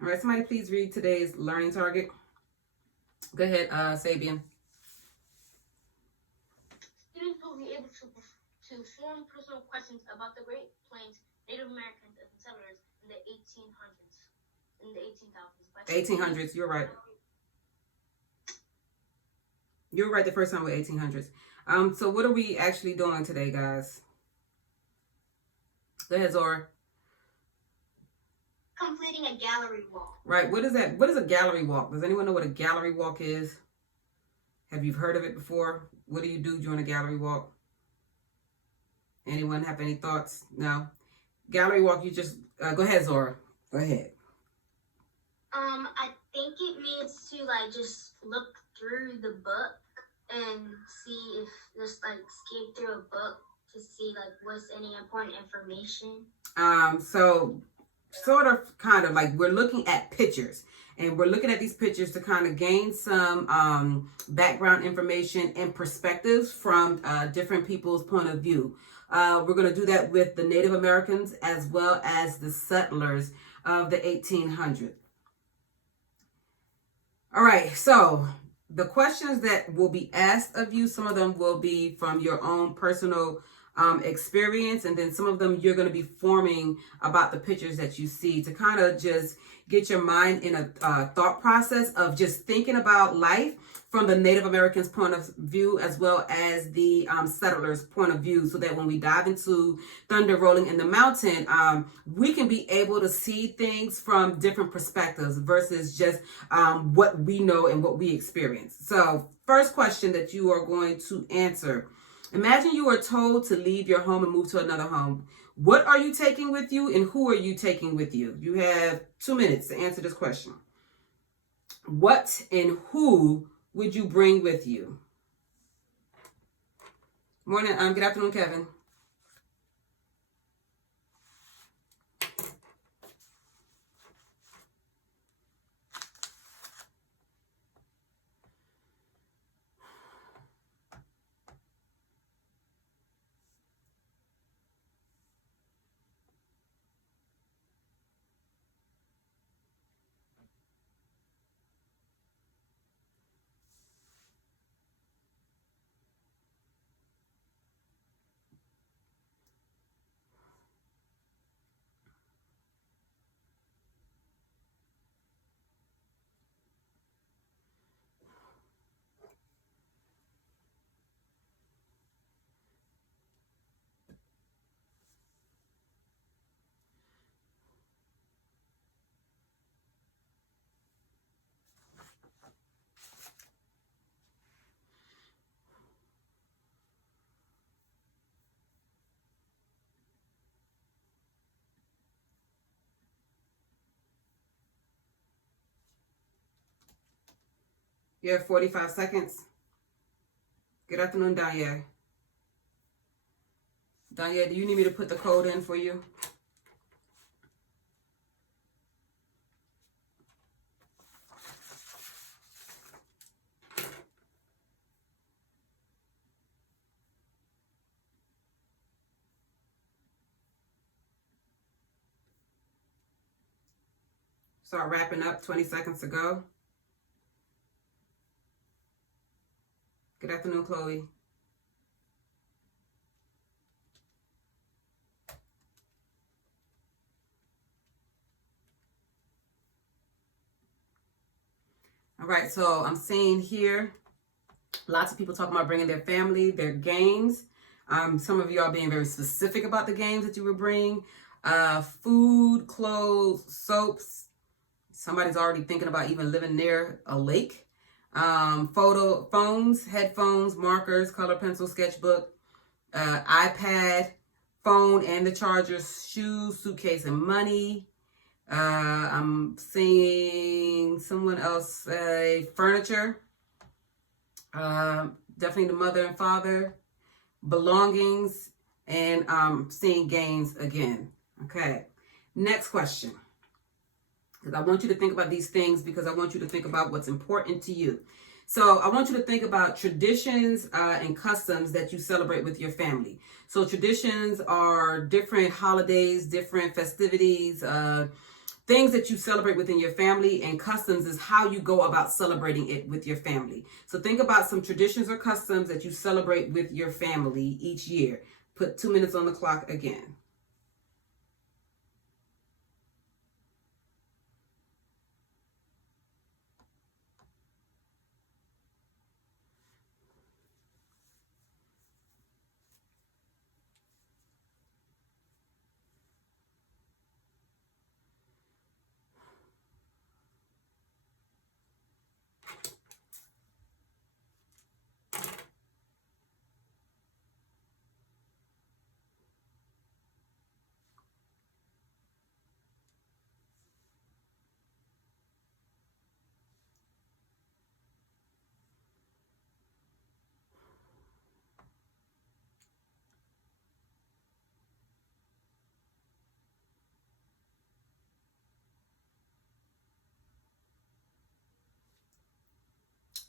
All right, somebody please read today's learning target. Go ahead, Sabian. Students will be able to form personal questions about the Great Plains, Native Americans, and settlers in the 1800s, in the 18,000s. 1800s, you're right. You were right the first time with 1800s. So what are we actually doing today, guys? Go ahead, Zora. Completing a gallery walk. Right. What is that? What is a gallery walk? Does anyone know what a gallery walk is? Have you heard of it before? What do you do during a gallery walk? Anyone have any thoughts? No. Gallery walk, you just go ahead, Zora. Go ahead. I think it means to like just look through the book and see if just like skim through a book to see like what's any important information. So sort of kind of like we're looking at pictures, and we're looking at these pictures to kind of gain some background information and perspectives from different people's point of view. We're going to do that with the Native Americans as well as the settlers of the 1800s. All right, so the questions that will be asked of you, some of them will be from your own personal experience, and then some of them you're going to be forming about the pictures that you see to kind of just get your mind in a thought process of just thinking about life from the Native Americans' point of view as well as the settlers' point of view, so that when we dive into Thunder Rolling in the Mountain, we can be able to see things from different perspectives versus just what we know and what we experience. So first question that you are going to answer: imagine you are told to leave your home and move to another home. What are you taking with you, and who are you taking with you? You have 2 minutes to answer this question. What and who would you bring with you? Morning. Good afternoon, Kevin. You have 45 seconds. Good afternoon, Danya. Danya, do you need me to put the code in for you? Start wrapping up. 20 seconds to go. Good afternoon, Chloe. All right, so I'm seeing here lots of people talking about bringing their family, their games. Some of you are being very specific about the games that you would bring. Food, clothes, soaps. Somebody's already thinking about even living near a lake. Phones, headphones, markers, color pencil, sketchbook, iPad, phone and the chargers, shoes, suitcase, and money. I'm seeing someone else say furniture. Definitely the mother and father, belongings, and seeing games again. Okay, next question. Because I want you to think about these things because I want you to think about what's important to you. So I want you to think about traditions and customs that you celebrate with your family. So traditions are different holidays, different festivities, things that you celebrate within your family, and customs is how you go about celebrating it with your family. So think about some traditions or customs that you celebrate with your family each year. Put 2 minutes on the clock again.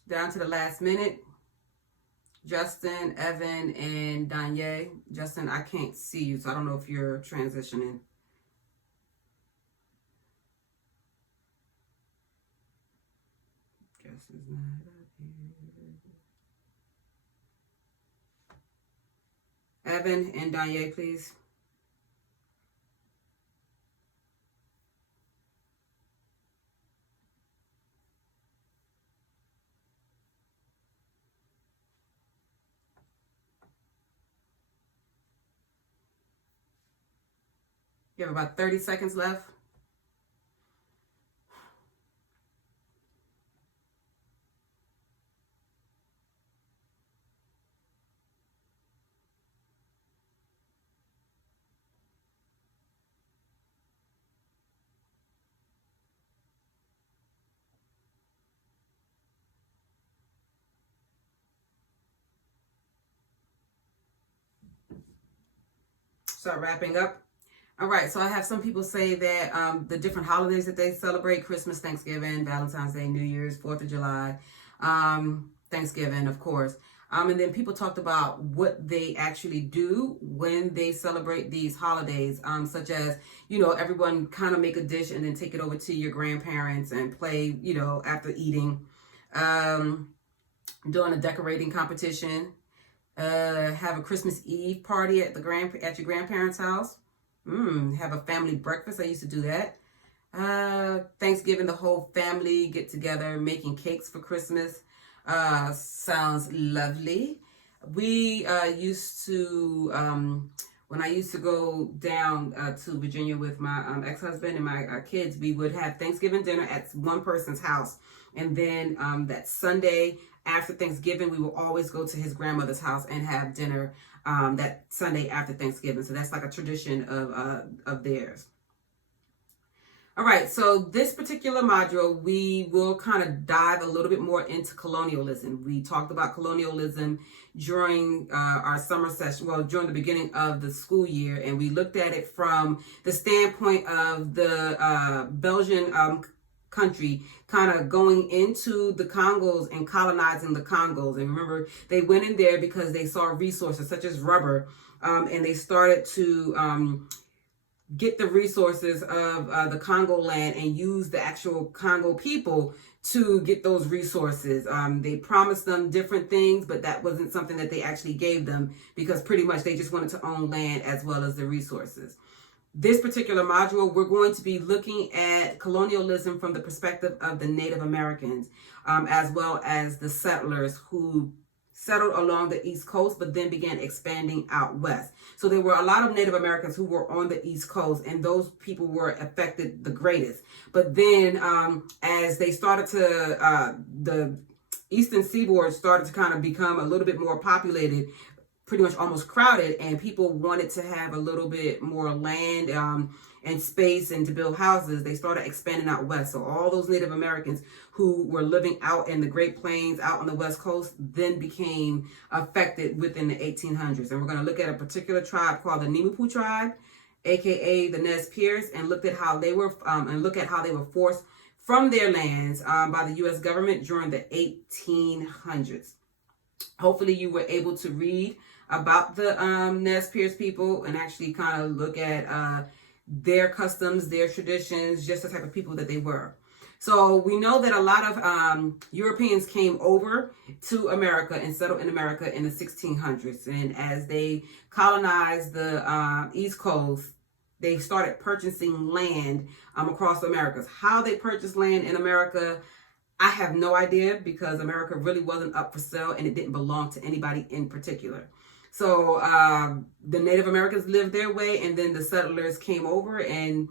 Down to the last minute. Justin, Evan, and Danye. Justin, I can't see you, so I don't know if you're transitioning. Guess it's not up here. Evan and Danye, please. You have about 30 seconds left. Start wrapping up. All right, so I have some people say that the different holidays that they celebrate: Christmas, Thanksgiving, Valentine's Day, New Year's, 4th of July, Thanksgiving, of course. And then people talked about what they actually do when they celebrate these holidays, such as, everyone kind of make a dish and then take it over to your grandparents and play, after eating, doing a decorating competition, have a Christmas Eve party at your grandparents' house. Have a family breakfast. I used to do that. Thanksgiving, the whole family get together making cakes for Christmas. Sounds lovely. We used to, when I used to go down to Virginia with my ex-husband and my kids, we would have Thanksgiving dinner at one person's house. And then that Sunday after Thanksgiving, we will always go to his grandmother's house and have dinner that Sunday after Thanksgiving. So that's like a tradition of theirs. All right, so this particular module, we will kind of dive a little bit more into colonialism. We talked about colonialism during our summer session, during the beginning of the school year, and we looked at it from the standpoint of the Belgian country kind of going into the Congos and colonizing the Congos. And remember, they went in there because they saw resources such as rubber, and they started to get the resources of the Congo land and use the actual Congo people to get those resources. They promised them different things, but that wasn't something that they actually gave them, because pretty much they just wanted to own land as well as the resources. This particular module, we're going to be looking at colonialism from the perspective of the Native Americans, as well as the settlers who settled along the East Coast, but then began expanding out west. So there were a lot of Native Americans who were on the East Coast, and those people were affected the greatest. But then as they started to, the Eastern Seaboard started to kind of become a little bit more populated, pretty much almost crowded, and people wanted to have a little bit more land and space and to build houses, they started expanding out west. So all those Native Americans who were living out in the Great Plains, out on the West Coast, then became affected within the 1800s. And we're going to look at a particular tribe called the Nimupu tribe, aka the Nez Perce, and look at how they were forced from their lands by the U.S. government during the 1800s. Hopefully you were able to read about the Nez Perce people and actually kind of look at their customs, their traditions, just the type of people that they were. So we know that a lot of Europeans came over to America and settled in America in the 1600s. And as they colonized the East Coast, they started purchasing land across the Americas. How they purchased land in America, I have no idea, because America really wasn't up for sale and it didn't belong to anybody in particular. So the Native Americans lived their way, and then the settlers came over and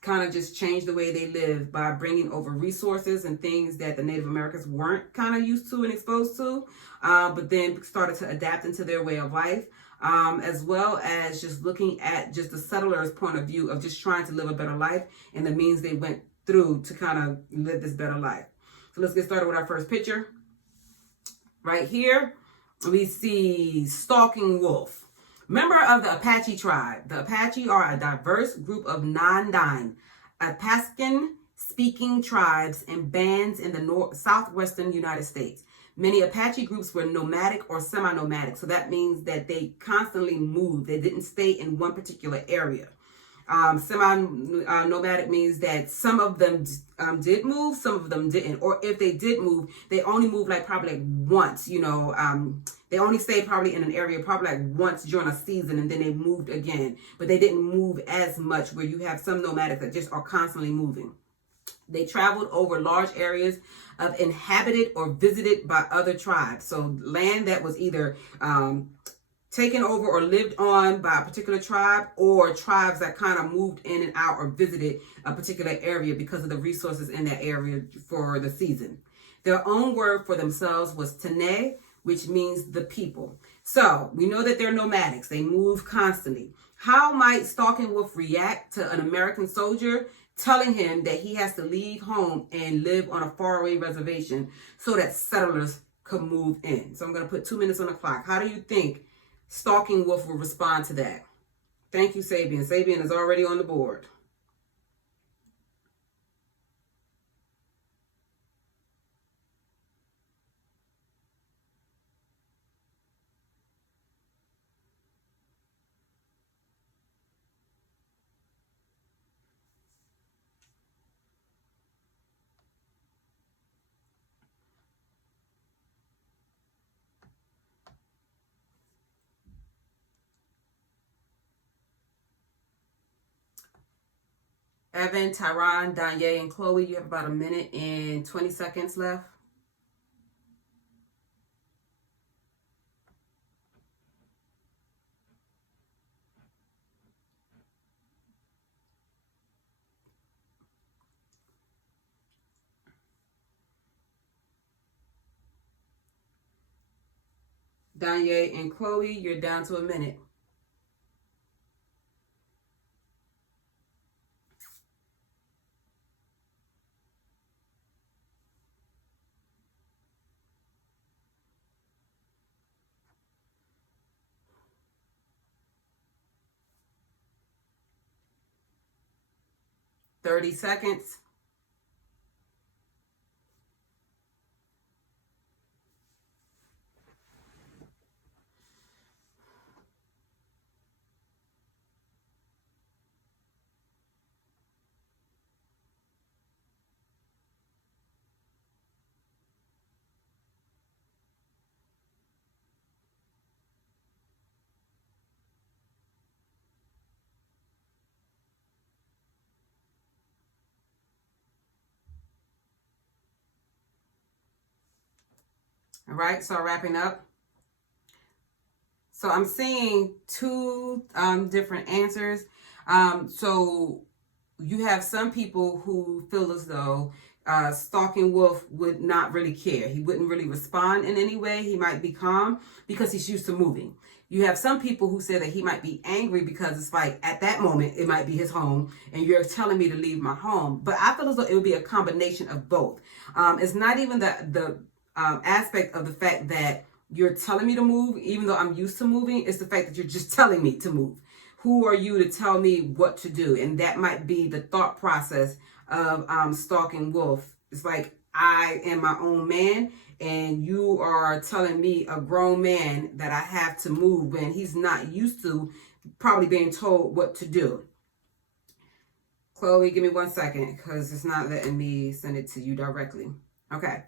kind of just changed the way they lived by bringing over resources and things that the Native Americans weren't kind of used to and exposed to, but then started to adapt into their way of life, as well as just looking at just the settlers' point of view of just trying to live a better life and the means they went through to kind of live this better life. So let's get started with our first picture. Right here, we see stalking wolf. Member of the Apache tribe. The Apache are a diverse group of non-Dine, Apache-speaking tribes and bands in the southwestern United States. Many Apache groups were nomadic or semi-nomadic, so that means that they constantly moved. They didn't stay in one particular area. Semi-nomadic means that some of them did move, some of them didn't. Or if they did move, they only moved like probably like once, they only stayed probably in an area probably like once during a season, and then they moved again. But they didn't move as much, where you have some nomadics that just are constantly moving. They traveled over large areas of inhabited or visited by other tribes. So land that was either taken over or lived on by a particular tribe, or tribes that kind of moved in and out or visited a particular area because of the resources in that area for the season. Their own word for themselves was Tene, which means the people. So we know that they're nomadics. They move constantly. How might stalking wolf react to an American soldier telling him that he has to leave home and live on a faraway reservation so that settlers could move in? So I'm going to put 2 minutes on the clock. How do you think stalking wolf will respond to that? Thank you, Sabian. Sabian is already on the board. Evan, Tyron, Danye, and Chloe, you have about 1 minute and 20 seconds left. Danye and Chloe, you're down to 1 minute. Thirty seconds. All right, so wrapping up. So I'm seeing two different answers. So you have some people who feel as though stalking wolf would not really care. He wouldn't really respond in any way. He might be calm because he's used to moving. You have some people who say that he might be angry because it's like at that moment it might be his home and you're telling me to leave my home. But I feel as though it would be a combination of both. It's not even the aspect of the fact that you're telling me to move, even though I'm used to moving. It's the fact that you're just telling me to move. Who are you to tell me what to do? And that might be the thought process of stalking wolf. It's like, I am my own man and you are telling me, a grown man, that I have to move when he's not used to probably being told what to do. Chloe, give me 1 second because it's not letting me send it to you directly. Okay.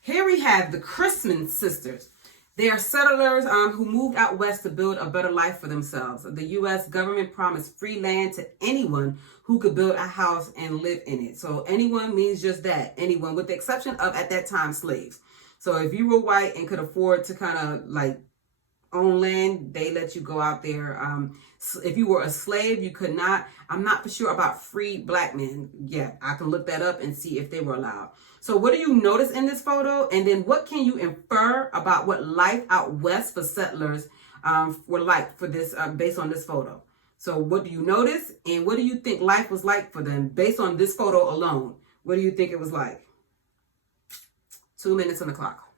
Here we have the Christman sisters. They are settlers who moved out west to build a better life for themselves. The U.S. government promised free land to anyone who could build a house and live in it. So anyone means just that, anyone, with the exception of, at that time, slaves. So if you were white and could afford to kind of like own land, they let you go out there. If you were a slave, you could not. I'm not for sure about free black men yet. I can look that up and see if they were allowed. So what do you notice in this photo? And then what can you infer about what life out west for settlers were like for this, based on this photo? So what do you notice? And what do you think life was like for them based on this photo alone? What do you think it was like? 2 minutes on the clock.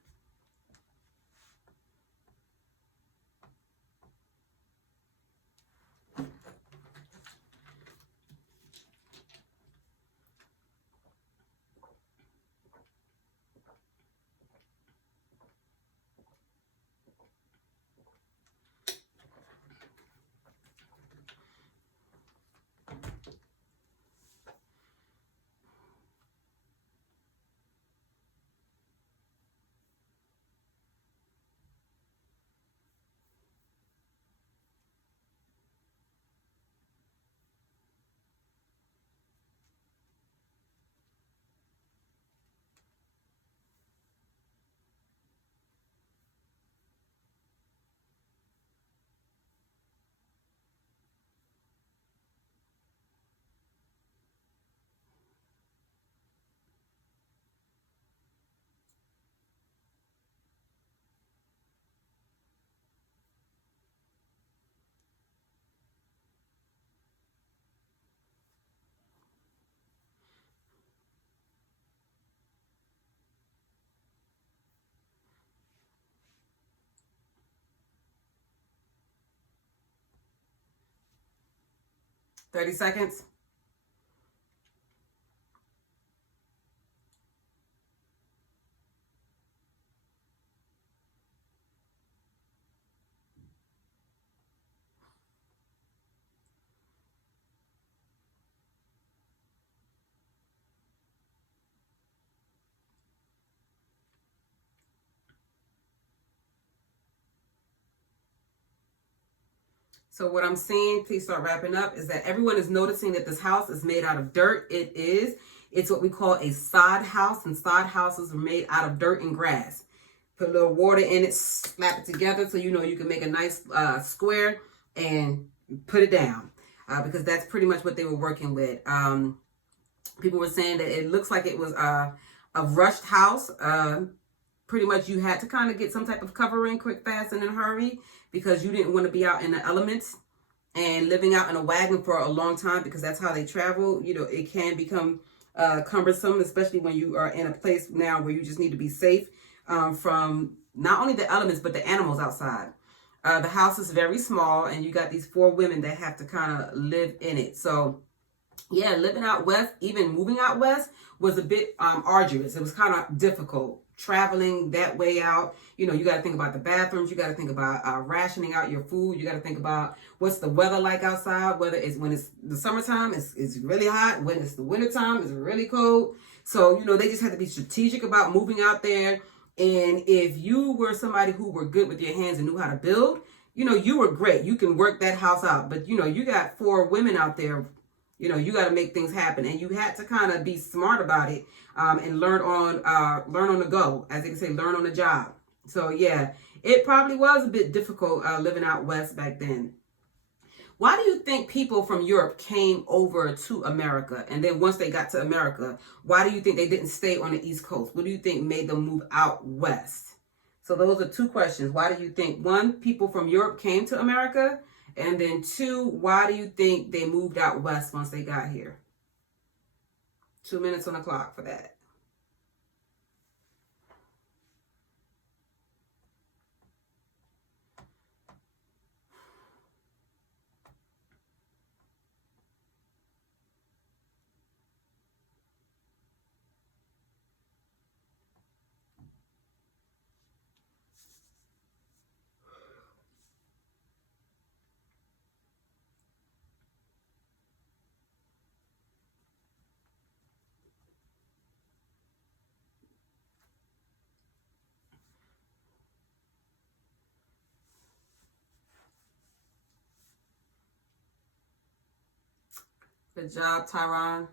30 seconds. So what I'm seeing, please start wrapping up, is that everyone is noticing that this house is made out of dirt. It is. It's what we call a sod house, and sod houses are made out of dirt and grass. Put a little water in it, slap it together so you know you can make a nice square and put it down, because that's pretty much what they were working with. People were saying that it looks like it was a rushed house. Pretty much you had to kind of get some type of covering quick, fast, and in a hurry because you didn't want to be out in the elements and living out in a wagon for a long time, because that's how they travel. You know, it can become cumbersome, especially when you are in a place now where you just need to be safe from not only the elements, but the animals outside. The house is very small, and you got these 4 women that have to kind of live in it. So yeah, living out west, even moving out west, was a bit arduous. It was kind of difficult traveling that way out. You know, you got to think about the bathrooms. You got to think about rationing out your food. You got to think about what's the weather like outside, whether it's when it's the summertime, it's really hot. When it's the wintertime, it's really cold. So, you know, they just had to be strategic about moving out there. And if you were somebody who were good with your hands and knew how to build, you know, you were great. You can work that house out. But, you know, you got 4 women out there. You know, you got to make things happen, and you had to kind of be smart about it and learn on the go, as they can say, learn on the job. So yeah, it probably was a bit difficult living out west back then. Why do you think people from Europe came over to America? And then once they got to America, why do you think they didn't stay on the East Coast? What do you think made them move out west? So those are 2 questions. Why do you think, 1, people from Europe came to America? And then 2, why do you think they moved out west once they got here? 2 minutes on the clock for that. Good job, Tyron.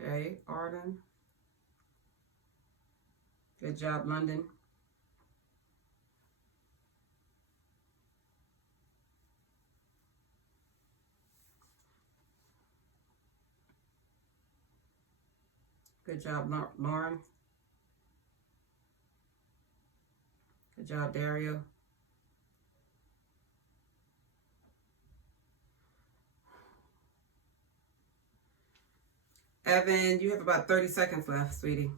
Okay, Arden. Good job, London. Good job, Lauren. Good job, Dario. Evan, you have about 30 seconds left, sweetie.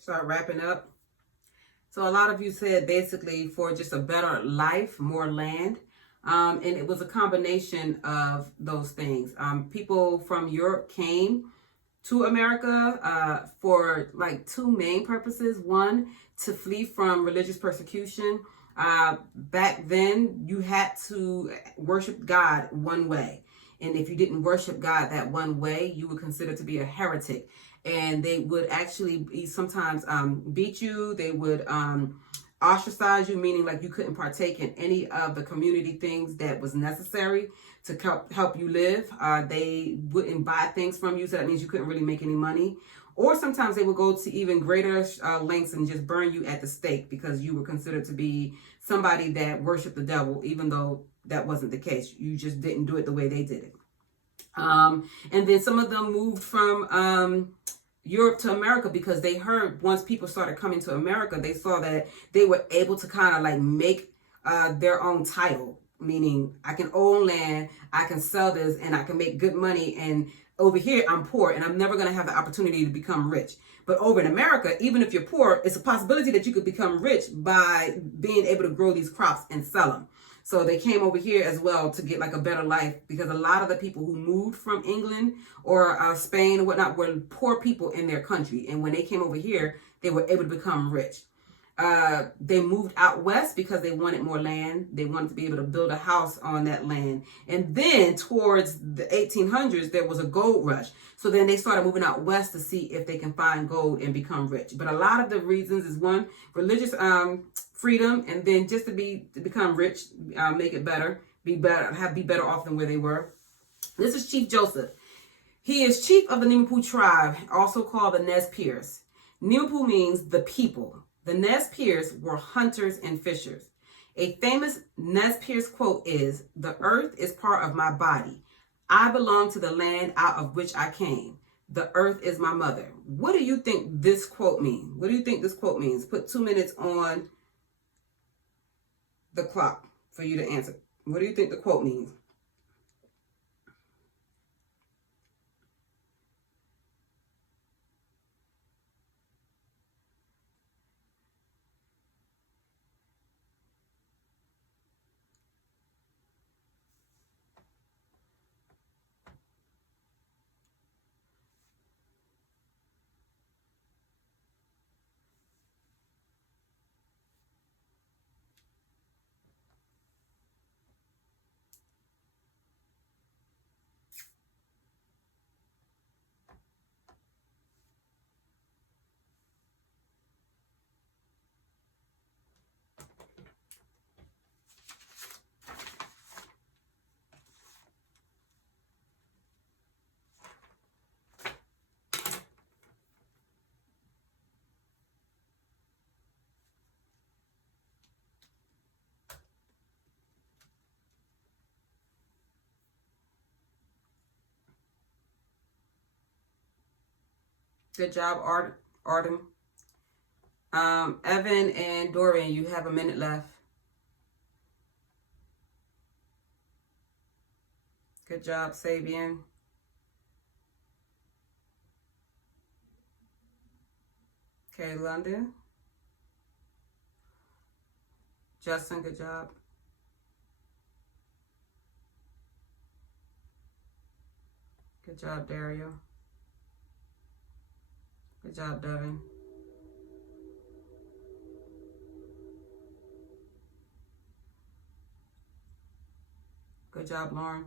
Start wrapping up. So a lot of you said basically for just a better life, more land. And it was a combination of those things. People from Europe came to America for like two main purposes. One, to flee from religious persecution. Back then, you had to worship God one way. And if you didn't worship God that one way, you were considered to be a heretic. And they would actually sometimes beat you. They would ostracize you, meaning like you couldn't partake in any of the community things that was necessary to help you live. They wouldn't buy things from you, so that means you couldn't really make any money. Or sometimes they would go to even greater lengths and just burn you at the stake because you were considered to be somebody that worshiped the devil, even though that wasn't the case. You just didn't do it the way they did it. And then some of them moved from Europe to America because they heard once people started coming to America, they saw that they were able to kind of like make their own title, meaning I can own land, I can sell this, and I can make good money. And over here, I'm poor and I'm never going to have the opportunity to become rich. But over in America, even if you're poor, it's a possibility that you could become rich by being able to grow these crops and sell them. So they came over here as well to get like a better life, because a lot of the people who moved from England or Spain or whatnot were poor people in their country. And when they came over here, they were able to become rich. They moved out west because they wanted more land. They wanted to be able to build a house on that land. And then towards the 1800s, there was a gold rush. So then they started moving out west to see if they can find gold and become rich. But a lot of the reasons is one, religious freedom, and then just to become rich, make it better, be better off than where they were. This is Chief Joseph. He is chief of the Nimipu tribe, also called the Nez Perce. Nimipu means the people. The Nez Perce were hunters and fishers. A famous Nez Perce quote is, "The earth is part of my body. I belong to the land out of which I came. The earth is my mother." What do you think this quote means? What do you think this quote means? Put 2 minutes on the clock for you to answer. What do you think the quote means? Good job, Arden. Evan and Dorian, you have a minute left. Good job, Sabian. Okay, London. Justin, good job. Good job, Dario. Good job, Devin. Good job, Lauren.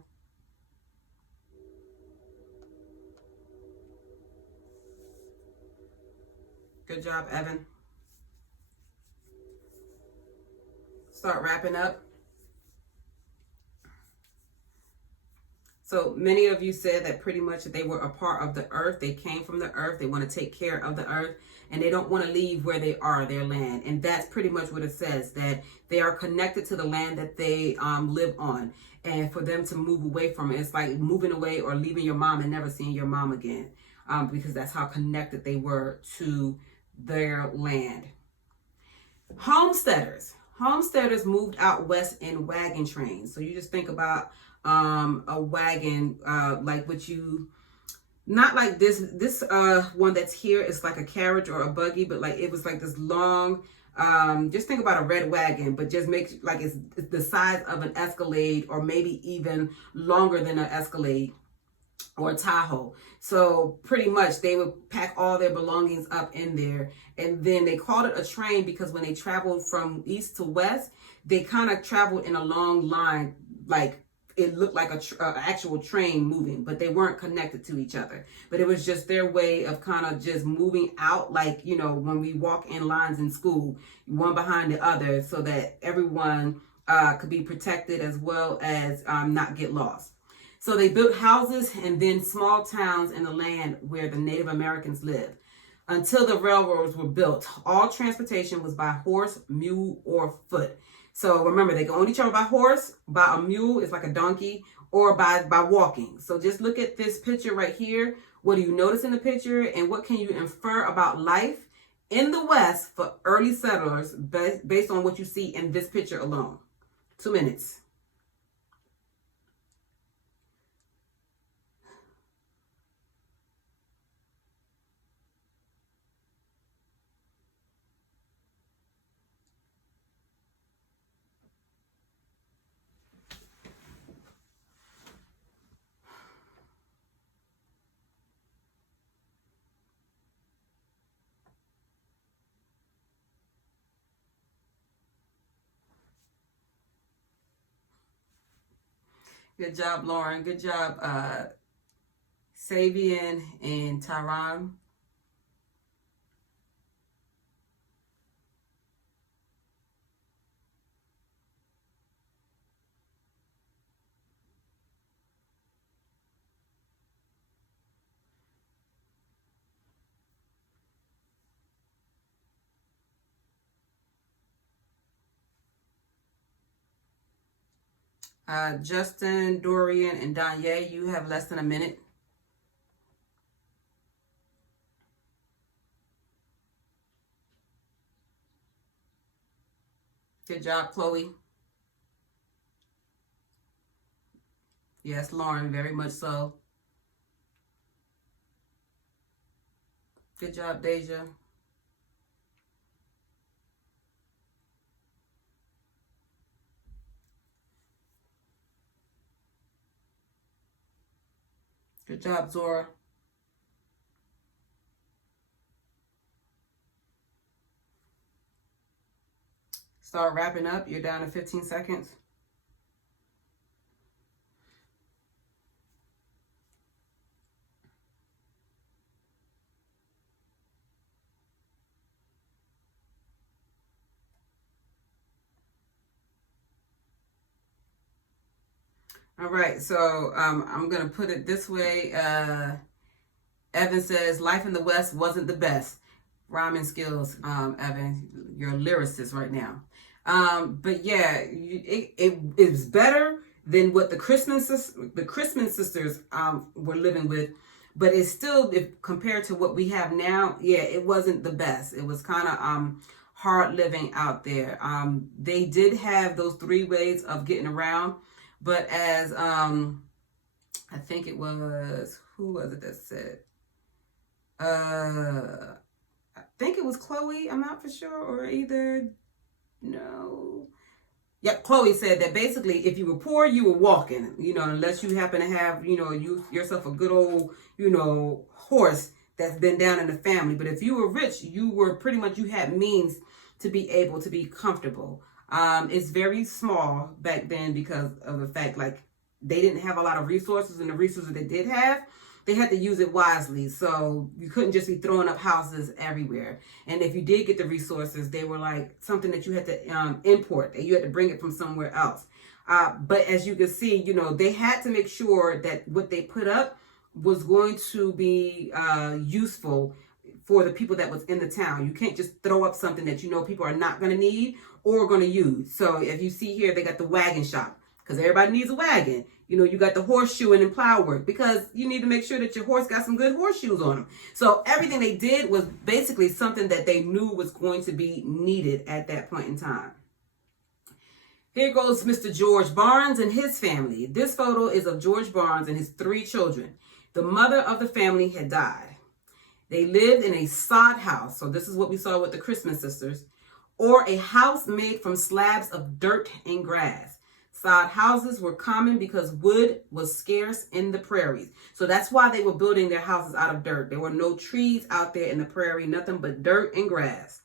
Good job, Evan. Start wrapping up. So many of you said that pretty much they were a part of the earth. They came from the earth. They want to take care of the earth, and they don't want to leave where they are, their land. And that's pretty much what it says, that they are connected to the land that they live on. And for them to move away from it, it's like moving away or leaving your mom and never seeing your mom again, because that's how connected they were to their land. Homesteaders moved out west in wagon trains. So you just think about a wagon, like what you, not like this one that's here is like a carriage or a buggy, but like it was like this long, just think about a red wagon, but just make like it's the size of an Escalade, or maybe even longer than an Escalade or a Tahoe. So pretty much they would pack all their belongings up in there, and then they called it a train because when they traveled from east to west, they kind of traveled in a long line, like it looked like a actual train moving, but they weren't connected to each other. But it was just their way of kind of just moving out, like, you know, when we walk in lines in school, one behind the other, so that everyone could be protected as well as not get lost. So they built houses and then small towns in the land where the Native Americans lived. Until the railroads were built, all transportation was by horse, mule, or foot. So remember, they can only travel by horse, by a mule, it's like a donkey, or by walking. So just look at this picture right here. What do you notice in the picture, and what can you infer about life in the West for early settlers based on what you see in this picture alone? 2 minutes. Good job, Lauren. Good job, Sabian and Tyron. Justin, Dorian, and Danye, you have less than a minute. Good job, Chloe. Yes, Lauren, very much so. Good job, Deja. Good job, Zora. Start wrapping up. You're down to 15 seconds. All right, so I'm going to put it this way. Evan says, life in the West wasn't the best. Rhyming skills, Evan. You're a lyricist right now. But yeah, it is better than what the Christmas sisters were living with. But it's still, if compared to what we have now, yeah, it wasn't the best. It was kind of hard living out there. They did have those 3 ways of getting around. But as I think it was, who was it that said? think it was Chloe. I'm not for sure, or either no. Yep, Chloe said that basically if you were poor, you were walking, unless you happen to have, you yourself a good old, horse that's been down in the family. But if you were rich, you were pretty much, you had means to be able to be comfortable. It's very small back then because of the fact, like, they didn't have a lot of resources, and the resources they did have, they had to use it wisely. So you couldn't just be throwing up houses everywhere. And if you did get the resources, they were like something that you had to import, that you had to bring it from somewhere else. But as you can see, they had to make sure that what they put up was going to be useful for the people that was in the town. You can't just throw up something that people are not going to need or going to use. So if you see here, they got the wagon shop, because everybody needs a wagon. You got the horseshoeing and plow work, because you need to make sure that your horse got some good horseshoes on him. So everything they did was basically something that they knew was going to be needed at that point in time. Here goes Mr. George Barnes and his family. This photo is of George Barnes and his 3 children. The mother of the family had died. They lived in a sod house, so this is what we saw with the Christmas sisters, or a house made from slabs of dirt and grass. Sod houses were common because wood was scarce in the prairies. So that's why they were building their houses out of dirt. There were no trees out there in the prairie, nothing but dirt and grass.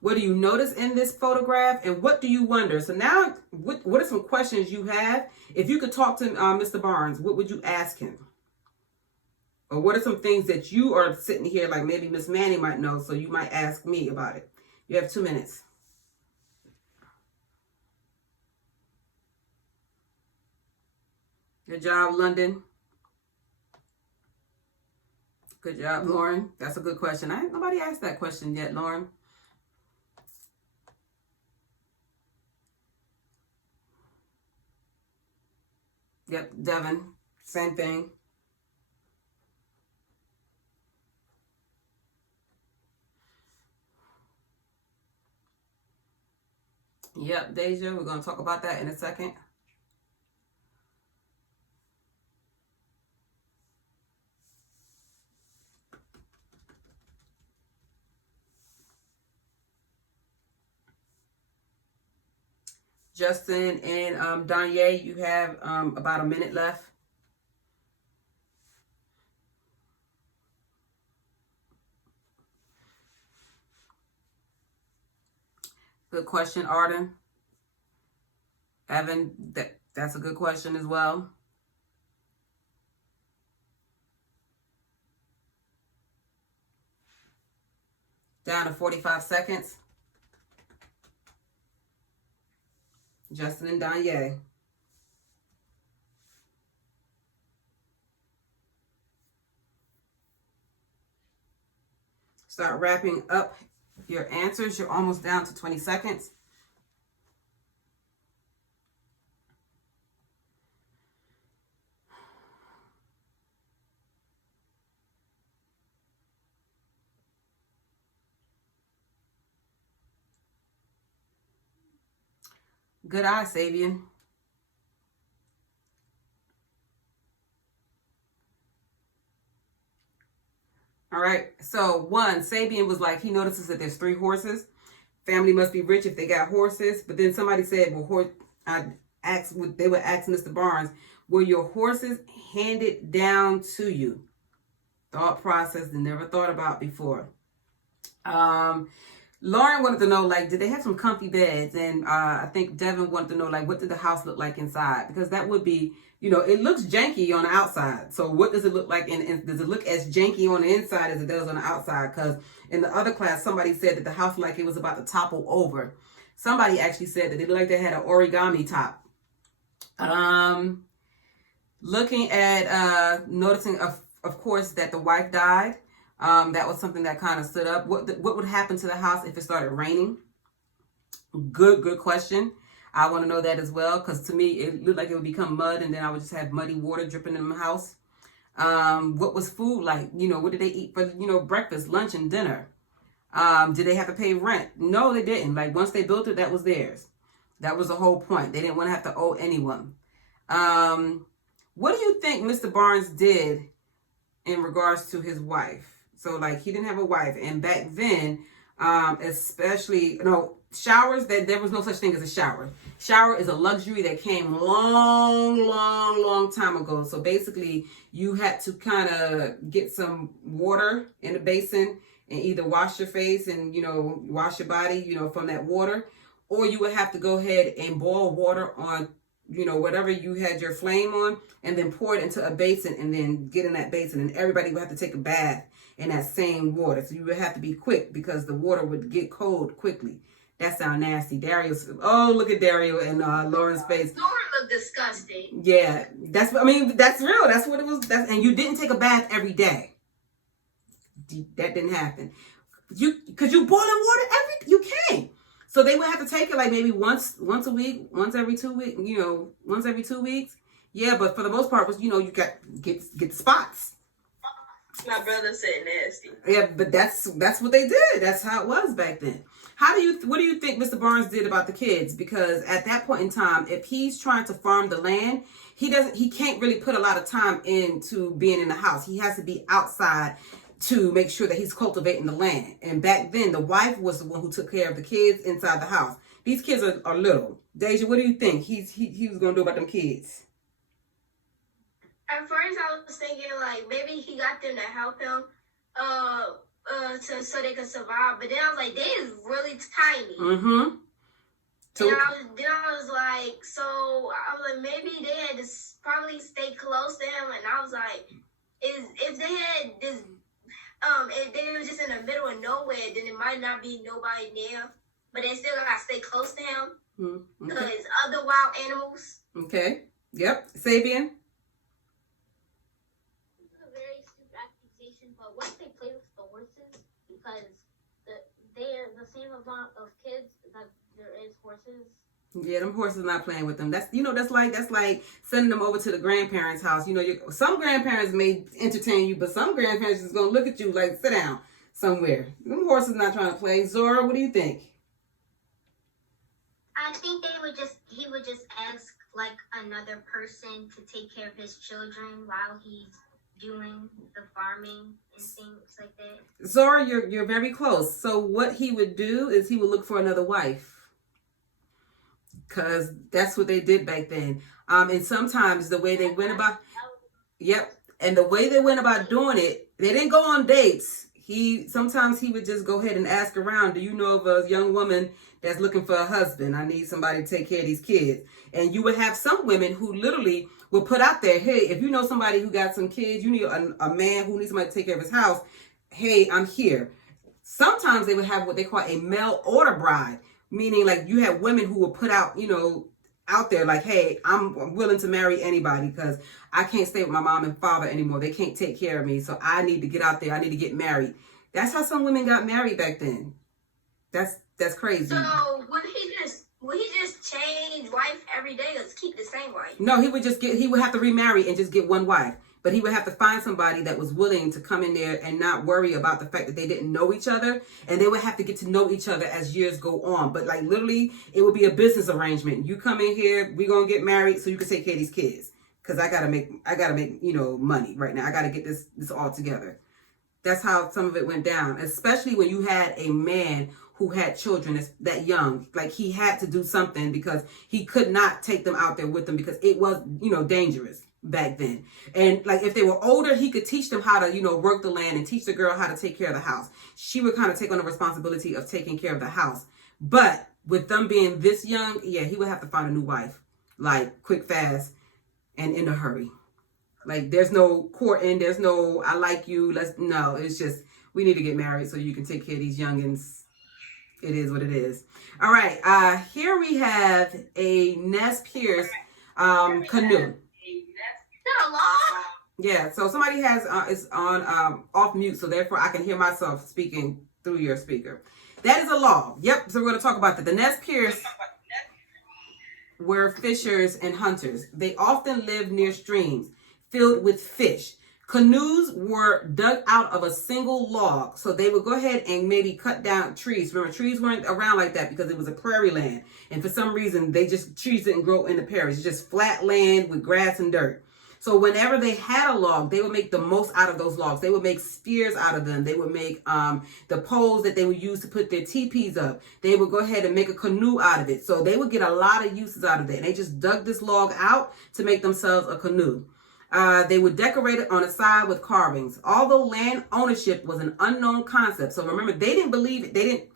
What do you notice in this photograph, and what do you wonder? So now, what are some questions you have? If you could talk to Mr. Barnes, what would you ask him? Or what are some things that you are sitting here, like maybe Miss Manny might know, so you might ask me about it? You have 2 minutes. Good job, London. Good job, Lauren. That's a good question. Nobody asked that question yet, Lauren. Yep, Devin. Same thing. Yep, Deja. We're going to talk about that in a second. Justin and Danye, you have about a minute left. Good question, Arden. Evan, that's a good question as well. Down to 45 seconds. Justin and Danye. Start wrapping up your answers. You're almost down to 20 seconds. Good eye, Sabian. All right. So 1, Sabian was like, he notices that there's 3 horses. Family must be rich if they got horses. But then somebody said, well, they would ask Mr. Barnes, were your horses handed down to you? Thought process they never thought about before. Lauren wanted to know, like, did they have some comfy beds? And I think Devin wanted to know, like, what did the house look like inside? Because that would be, it looks janky on the outside. So what does it look like? And does it look as janky on the inside as it does on the outside? Because in the other class, somebody said that the house looked like it was about to topple over. Somebody actually said that it looked like they had an origami top. Looking at, noticing, of course, that the wife died. That was something that kind of stood up. What would happen to the house if it started raining? Good question. I want to know that as well, because to me, it looked like it would become mud, and then I would just have muddy water dripping in my house. What was food like? What did they eat for, breakfast, lunch, and dinner? Did they have to pay rent? No, they didn't. Like, once they built it, that was theirs. That was the whole point. They didn't want to have to owe anyone. What do you think Mr. Barnes did in regards to his wife? So like he didn't have a wife. And back then, especially, showers, that there was no such thing as a shower. Shower is a luxury that came long time ago. So basically you had to kind of get some water in a basin and either wash your face and, wash your body, from that water, or you would have to go ahead and boil water on, whatever you had your flame on, and then pour it into a basin and then get in that basin, and everybody would have to take a bath in that same water. So you would have to be quick because the water would get cold quickly. That sounds nasty. Look at Dario and Lauren's face. Lauren looked disgusting. Yeah, that's real. That's what it was. And you didn't take a bath every day. That didn't happen. Because you boiling water you can't. So they would have to take it like maybe once a week, once every 2 weeks, once every 2 weeks. Yeah, but for the most part, you got get the spots. My brother said nasty. Yeah, but that's what they did. That's how it was back then. What do you think Mr. Barnes did about the kids? Because at that point in time, if he's trying to farm the land, he can't really put a lot of time into being in the house. He has to be outside to make sure that he's cultivating the land. And back then, the wife was the one who took care of the kids inside the house. These kids are little. Deja, what do you think he was going to do about them kids? At first, I was thinking like maybe he got them to help him, so they could survive. But then I was like, they is really tiny. Mm-hmm. So then I was like, maybe they had to probably stay close to him. And I was like, if they had this, if they were just in the middle of nowhere, then it might not be nobody near. But they still gotta stay close to him because other wild animals. Okay. Yep. Sabian. Very stupid accusation, but once they play with the horses, because they're the same amount of kids that there is horses. Yeah, them horses not playing with them. That's like sending them over to the grandparents' house. Some grandparents may entertain you, but some grandparents is gonna look at you like sit down somewhere. Them horses not trying to play. Zora, what do you think? I think he would just ask like another person to take care of his children while he's doing the farming and things like that. Zora, you're very close. So what he would do is he would look for another wife. Because that's what they did back then. And sometimes the way they went about, and the way they went about doing it, they didn't go on dates. Sometimes he would just go ahead and ask around, do you know of a young woman that's looking for a husband? I need somebody to take care of these kids. And you would have some women who literally will put out there, hey, if you know somebody who got some kids, you need a man who needs somebody to take care of his house, hey, I'm here. Sometimes they would have what they call a mail order bride, meaning like you have women who will put out, out there like, hey, I'm willing to marry anybody because I can't stay with my mom and father anymore. They can't take care of me. So I need to get out there. I need to get married. That's how some women got married back then. That's crazy. So would he just change wife every day or keep the same wife? No, he would have to remarry and just get one wife. But he would have to find somebody that was willing to come in there and not worry about the fact that they didn't know each other. And they would have to get to know each other as years go on. But like literally, it would be a business arrangement. You come in here, we're going to get married so you can take care of these kids. Because I gotta make, money right now. I gotta get this all together. That's how some of it went down. Especially when you had a man who had children that young. Like he had to do something because he could not take them out there with him because it was, dangerous back then. And like if they were older, he could teach them how to, work the land and teach the girl how to take care of the house. She would kind of take on the responsibility of taking care of the house. But with them being this young, yeah, he would have to find a new wife, like quick, fast, and in a hurry. Like there's no courting, there's no I like you, it's just we need to get married so you can take care of these youngins. It is what it is. All right, here we have a Nez Perce canoe. Yeah, so somebody is on off mute, so therefore I can hear myself speaking through your speaker. That is a law. Yep, so we're going to talk about that. The Nez Perce were fishers and hunters. They often lived near streams filled with fish. Canoes were dug out of a single log, so they would go ahead and maybe cut down trees. Remember, trees weren't around like that because it was a prairie land, and for some reason, trees didn't grow in the prairies. It's just flat land with grass and dirt. So whenever they had a log, they would make the most out of those logs. They would make spears out of them. They would make the poles that they would use to put their teepees up. They would go ahead and make a canoe out of it. So they would get a lot of uses out of it. And they just dug this log out to make themselves a canoe. They would decorate it on the side with carvings. Although land ownership was an unknown concept. So remember, they didn't believe it. They didn't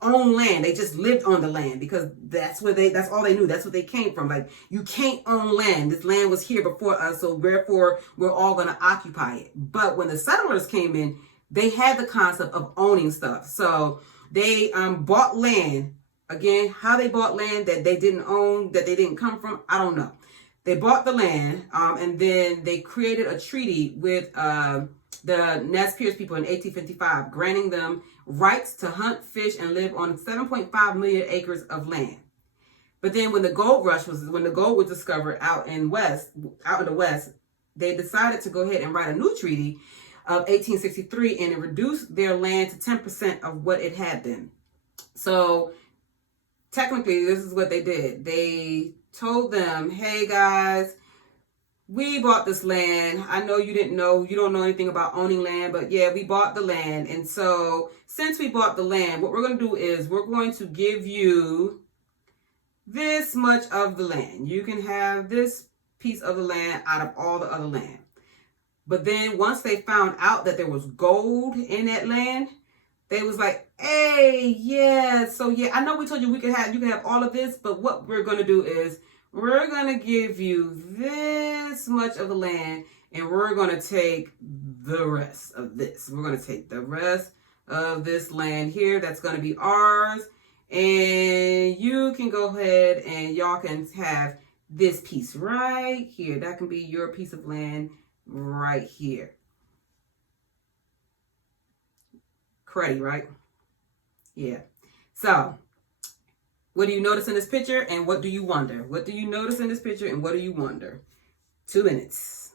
own land. They just lived on the land because that's all they knew. That's what they came from. Like, you can't own land. This land was here before us, so therefore we're all going to occupy it. But when the settlers came in, they had the concept of owning stuff. So they bought land. Again, how they bought land that they didn't own, that they didn't come from, I don't know. They bought the land, and then they created a treaty with the Nez Perce people in 1855, granting them rights to hunt, fish, and live on 7.5 million acres of land. But then when the gold was discovered out in the West, they decided to go ahead and write a new treaty of 1863, and it reduced their land to 10% of what it had been. So technically, this is what they did. They told them, hey guys, we bought this land. I know you don't know anything about owning land, but yeah, we bought the land. And so since we bought the land, what we're going to do is we're going to give you this much of the land. You can have this piece of the land out of all the other land. But then once they found out that there was gold in that land, they was like, hey, yeah, so yeah, I know we told you you can have all of this, but what we're going to do is we're going to give you this much of the land, and we're going to take the rest of this. We're going to take the rest of this land here. That's going to be ours. And you can go ahead and y'all can have this piece right here. That can be your piece of land right here. Cruddy, right? Yeah. So, what do you notice in this picture, and what do you wonder? What do you notice in this picture, and what do you wonder? 2 minutes.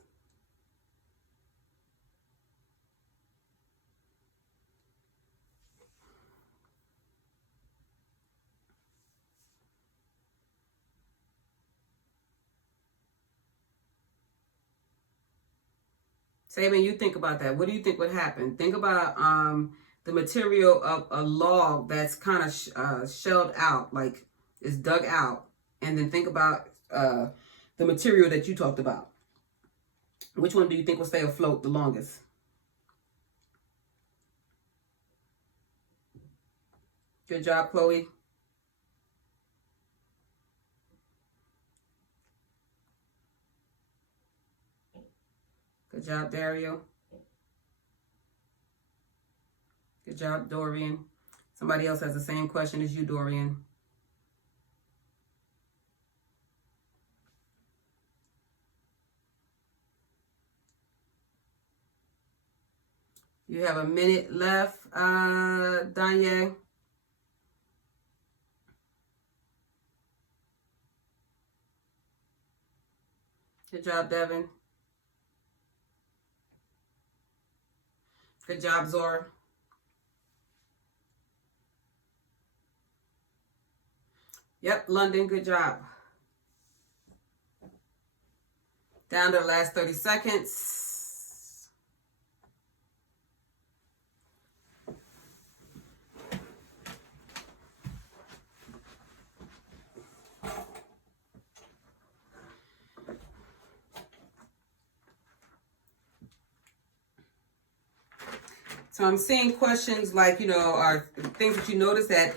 Saban, you think about that. What do you think would happen? Think about the material of a log that's kind of shelled out, like it's dug out. And then think about the material that you talked about. Which one do you think will stay afloat the longest? Good job, Chloe. Good job, Dario. Good job, Dorian. Somebody else has the same question as you, Dorian. You have a minute left, Danye. Good job, Devin. Good job, Zora. Yep, London, good job. Down to the last 30 seconds. So I'm seeing questions like, are things that you notice that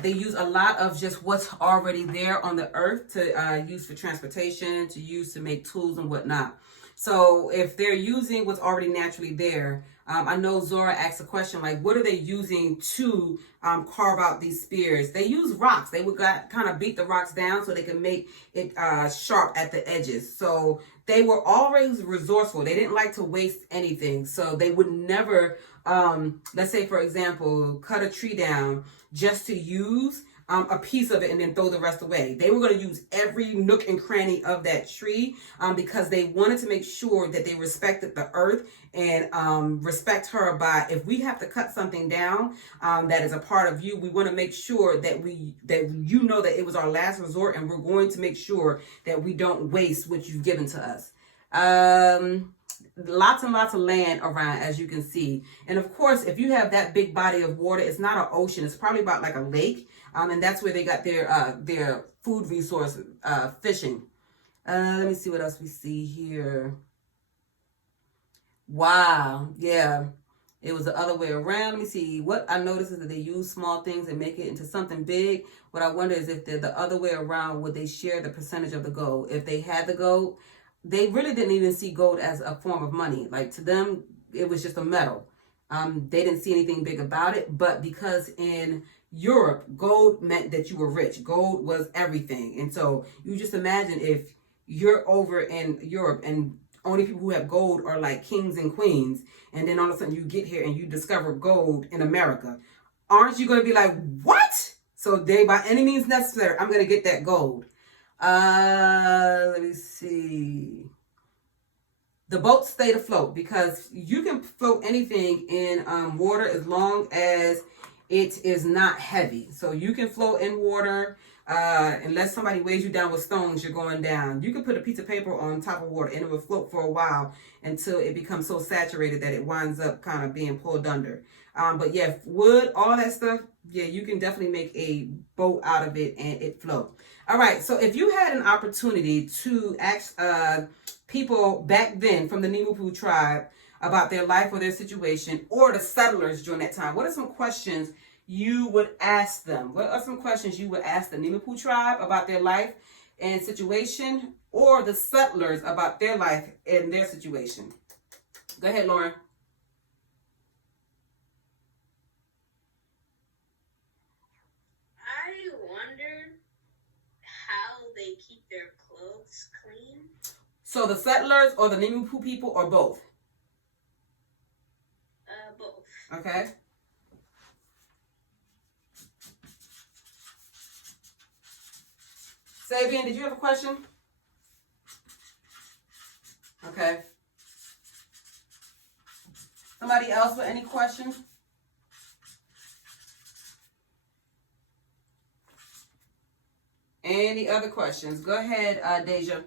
they use a lot of just what's already there on the earth to use for transportation, to use to make tools and whatnot. So if they're using what's already naturally there, I know Zora asked a question like, what are they using to carve out these spears? They use rocks. They would kind of beat the rocks down so they can make it sharp at the edges. So they were always resourceful. They didn't like to waste anything. So they would never, let's say, for example, cut a tree down just to use a piece of it and then throw the rest away. They were going to use every nook and cranny of that tree because they wanted to make sure that they respected the earth and respect her by, if we have to cut something down that is a part of you, we want to make sure that that it was our last resort, and we're going to make sure that we don't waste what you've given to us. Lots and lots of land around, as you can see. And of course, if you have that big body of water, it's not an ocean. It's probably about like a lake. And that's where they got their food resource, fishing. Let me see what else we see here. Wow. Yeah. It was the other way around. Let me see. What I noticed is that they use small things and make it into something big. What I wonder is if they're the other way around, would they share the percentage of the gold? If they had the gold, they really didn't even see gold as a form of money. Like to them, it was just a metal. They didn't see anything big about it. But because in Europe, gold meant that you were rich. Gold was everything. And so you just imagine if you're over in Europe and only people who have gold are like kings and queens, and then all of a sudden you get here and you discover gold in America. Aren't you going to be like, what? So they, by any means necessary, I'm going to get that gold. Let me see. The boat stayed afloat because you can float anything in water as long as it is not heavy. So you can float in water. Unless somebody weighs you down with stones, you're going down. You can put a piece of paper on top of water and it will float for a while until it becomes so saturated that it winds up kind of being pulled under. But yeah, wood, all that stuff, yeah, you can definitely make a boat out of it and it float. All right, so if you had an opportunity to ask people back then from the Nimupu tribe about their life or their situation, or the settlers during that time, what are some questions you would ask them? What are some questions you would ask the Nimupu tribe about their life and situation, or the settlers about their life and their situation? Go ahead, Lauren. I wonder how they keep their clothes clean. So the settlers or the Nimupu people or both? Both. Okay. Sabian, did you have a question? Okay. Somebody else with any questions? Any other questions? Go ahead, Deja.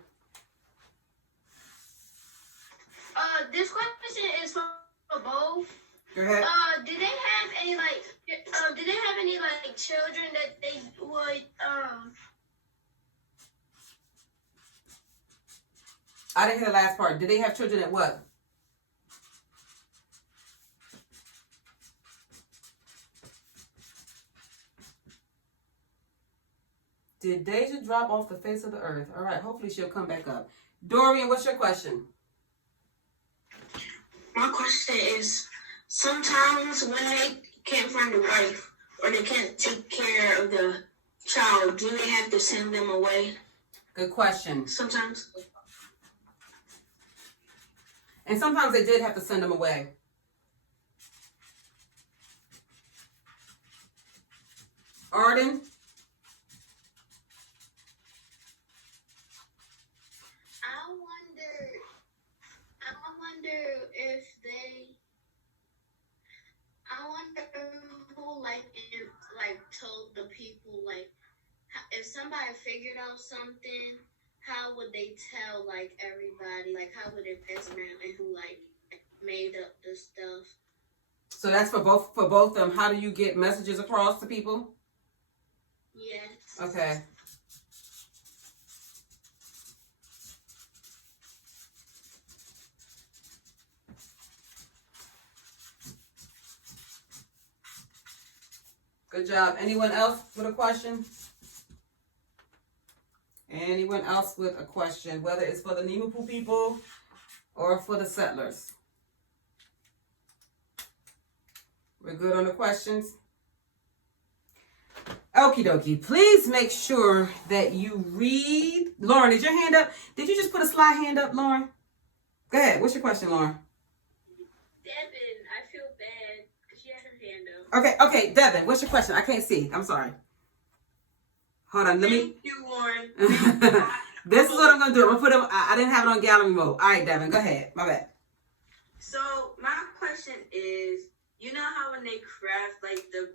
This question is for both. Go ahead. Did they have any children that they would I didn't hear the last part. Did they have children at what? Did Deja drop off the face of the earth? All right, hopefully she'll come back up. Dorian, what's your question? My question is, sometimes when they can't find a wife or they can't take care of the child, do they have to send them away? Good question. Sometimes. And sometimes they did have to send them away. Arden? I wonder who told the people, if somebody figured out something, how would they tell everybody, how would they pass around, and who made up the stuff? So that's for both them. How do you get messages across to people? Yes. Okay. Good job. Anyone else with a question? Anyone else with a question, whether it's for the Nimupu people or for the settlers? We're good on the questions? Okie dokie. Please make sure that you read. Lauren, is your hand up? Did you just put a slide hand up, Lauren? Go ahead. What's your question, Lauren? Devin, I feel bad because she had her hand up. Okay, Devin, what's your question? I can't see. I'm sorry. Hold on, let me. Thank you, Lauren. This is what I'm gonna do. I'm gonna put them. I didn't have it on gallery mode. All right, Devin, go ahead. My bad. So my question is, you know how when they craft the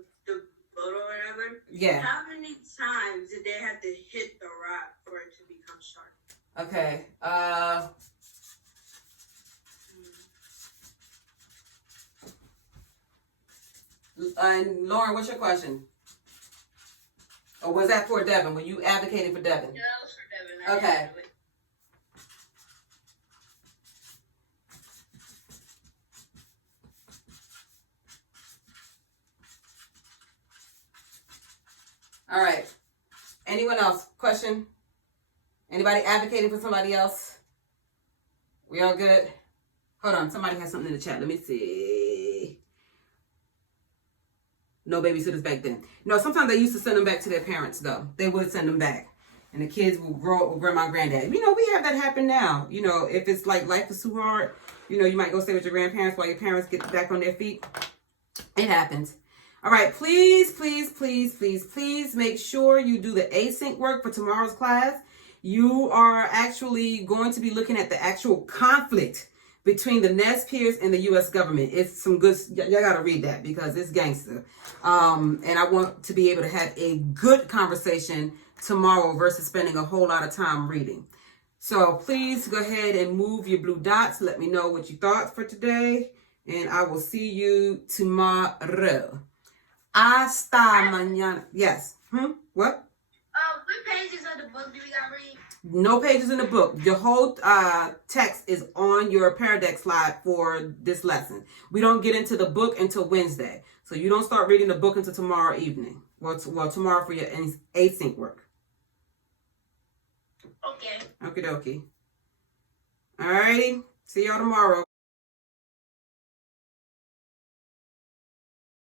boat or whatever? Yeah. How many times did they have to hit the rock for it to become sharp? Okay. And Lauren, what's your question? Or was that for Devin? Were you advocating for Devin? Yeah, that was for Devin. I Okay. didn't do it. All right. Anyone else? Question? Anybody advocating for somebody else? We all good? Hold on. Somebody has something in the chat. Let me see. No babysitters back then. No, sometimes they used to send them back to their parents, though. They would send them back. And the kids will grow up with grandma and granddad. You know, we have that happen now. You know, if it's like life is too hard, you know, you might go stay with your grandparents while your parents get back on their feet. It happens. All right, please, please, please, please, please make sure you do the async work for tomorrow's class. You are actually going to be looking at the actual conflict between the Nez Perce and the U.S. government. It's some good, y'all got to read that because it's gangster. And I want to be able to have a good conversation tomorrow versus spending a whole lot of time reading. So please go ahead and move your blue dots. Let me know what you thought for today. And I will see you tomorrow. Hasta mañana. Yes. What? What pages of the book do we gotta read? No pages in the book. The whole text is on your Paradex slide for this lesson. We don't get into the book until Wednesday. So you don't start reading the book until tomorrow evening. Well, tomorrow for your async work. Okay. Okie dokie. Alrighty. See y'all tomorrow.